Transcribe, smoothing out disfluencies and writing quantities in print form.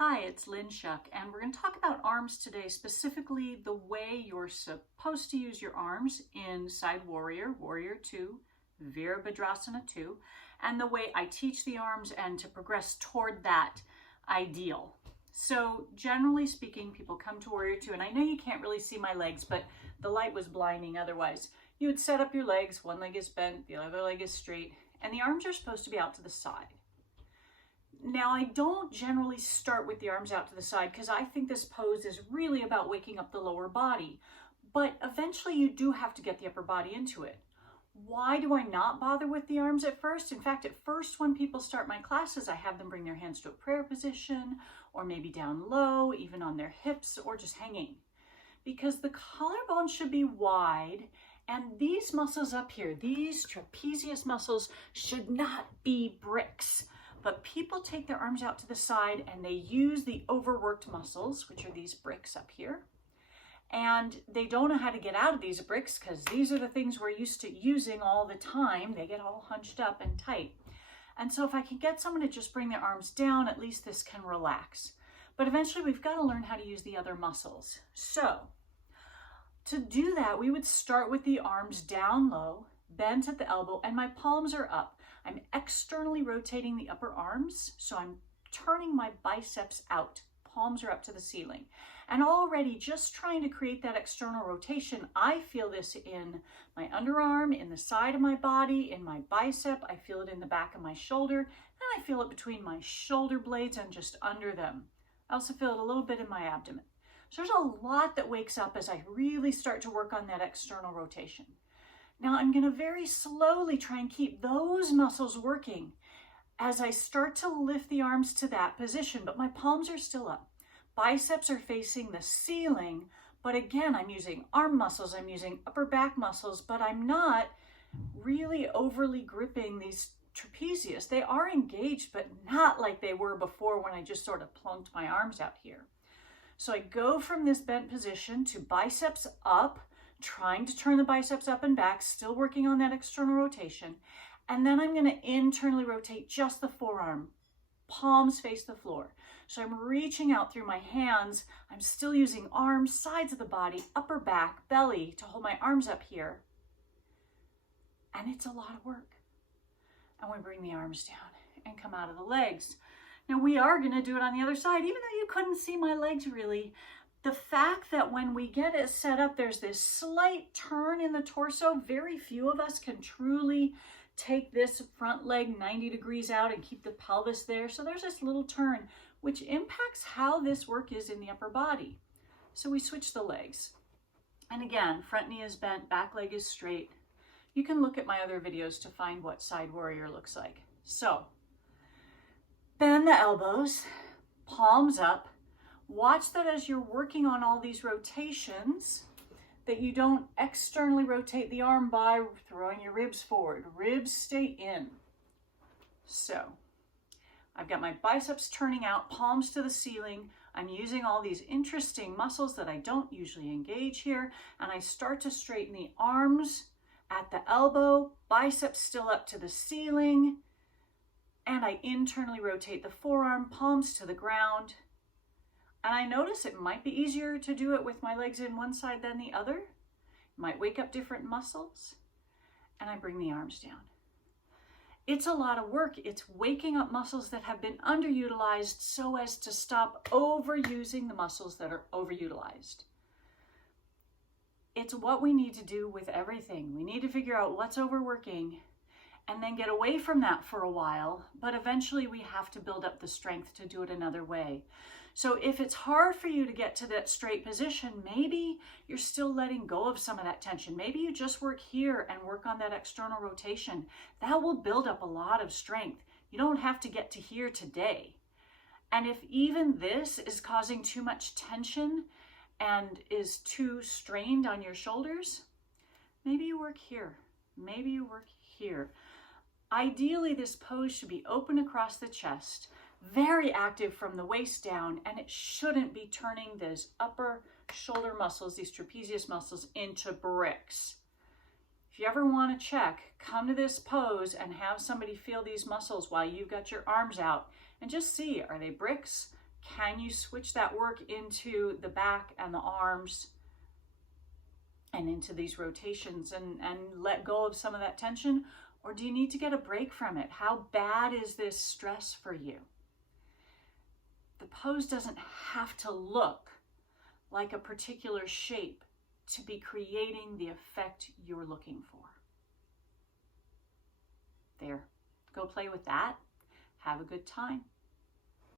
Hi, it's Lynn Shuck, and we're going to talk about arms today, specifically the way you're supposed to use your arms in Side Warrior, Warrior 2, Virabhadrasana 2, and the way I teach the arms and to progress toward that ideal. So generally speaking, people come to Warrior 2, and I know you can't really see my legs, but the light was blinding otherwise. You would set up your legs, one leg is bent, the other leg is straight, and the arms are supposed to be out to the side. Now, I don't generally start with the arms out to the side because I think this pose is really about waking up the lower body, but eventually you do have to get the upper body into it. Why do I not bother with the arms at first? In fact, at first when people start my classes, I have them bring their hands to a prayer position or maybe down low, even on their hips or just hanging, because the collarbone should be wide and these muscles up here, these trapezius muscles, should not be bricks. But people take their arms out to the side and they use the overworked muscles, which are these bricks up here. And they don't know how to get out of these bricks because these are the things we're used to using all the time. They get all hunched up and tight. And so if I can get someone to just bring their arms down, at least this can relax. But eventually we've got to learn how to use the other muscles. So to do that, we would start with the arms down low, bent at the elbow, and my palms are up. I'm externally rotating the upper arms, so I'm turning my biceps out. Palms are up to the ceiling. And already just trying to create that external rotation, I feel this in my underarm, in the side of my body, in my bicep. I feel it in the back of my shoulder, and I feel it between my shoulder blades and just under them. I also feel it a little bit in my abdomen. So there's a lot that wakes up as I really start to work on that external rotation. Now I'm going to very slowly try and keep those muscles working as I start to lift the arms to that position, but my palms are still up. Biceps are facing the ceiling, but again, I'm using arm muscles, I'm using upper back muscles, but I'm not really overly gripping these trapezius. They are engaged, but not like they were before when I just sort of plunked my arms out here. So I go from this bent position to biceps up, trying to turn the biceps up and back, still working on that external rotation. And then I'm going to internally rotate just the forearm. Palms face the floor. So I'm reaching out through my hands. I'm still using arms, sides of the body, upper back, belly to hold my arms up here. And it's a lot of work. And we bring the arms down and come out of the legs. Now we are going to do it on the other side, even though you couldn't see my legs really. The fact that when we get it set up, there's this slight turn in the torso. Very few of us can truly take this front leg 90 degrees out and keep the pelvis there. So there's this little turn, which impacts how this work is in the upper body. So we switch the legs. And again, front knee is bent, back leg is straight. You can look at my other videos to find what Side Warrior looks like. So bend the elbows, palms up. Watch that as you're working on all these rotations, that you don't externally rotate the arm by throwing your ribs forward. Ribs stay in. So I've got my biceps turning out, palms to the ceiling. I'm using all these interesting muscles that I don't usually engage here. And I start to straighten the arms at the elbow, biceps still up to the ceiling. And I internally rotate the forearm, palms to the ground. And I notice it might be easier to do it with my legs in one side than the other. It might wake up different muscles. And I bring the arms down. It's a lot of work. It's waking up muscles that have been underutilized so as to stop overusing the muscles that are overutilized. It's what we need to do with everything. We need to figure out what's overworking and then get away from that for a while. But eventually we have to build up the strength to do it another way. So if it's hard for you to get to that straight position, maybe you're still letting go of some of that tension. Maybe you just work here and work on that external rotation. That will build up a lot of strength. You don't have to get to here today. And if even this is causing too much tension and is too strained on your shoulders, maybe you work here. Maybe you work here. Ideally, this pose should be open across the chest, very active from the waist down, and it shouldn't be turning those upper shoulder muscles, these trapezius muscles, into bricks. If you ever want to check, come to this pose and have somebody feel these muscles while you've got your arms out and just see, are they bricks? Can you switch that work into the back and the arms and into these rotations and let go of some of that tension? Or do you need to get a break from it? How bad is this stress for you? The pose doesn't have to look like a particular shape to be creating the effect you're looking for. There, go play with that. Have a good time.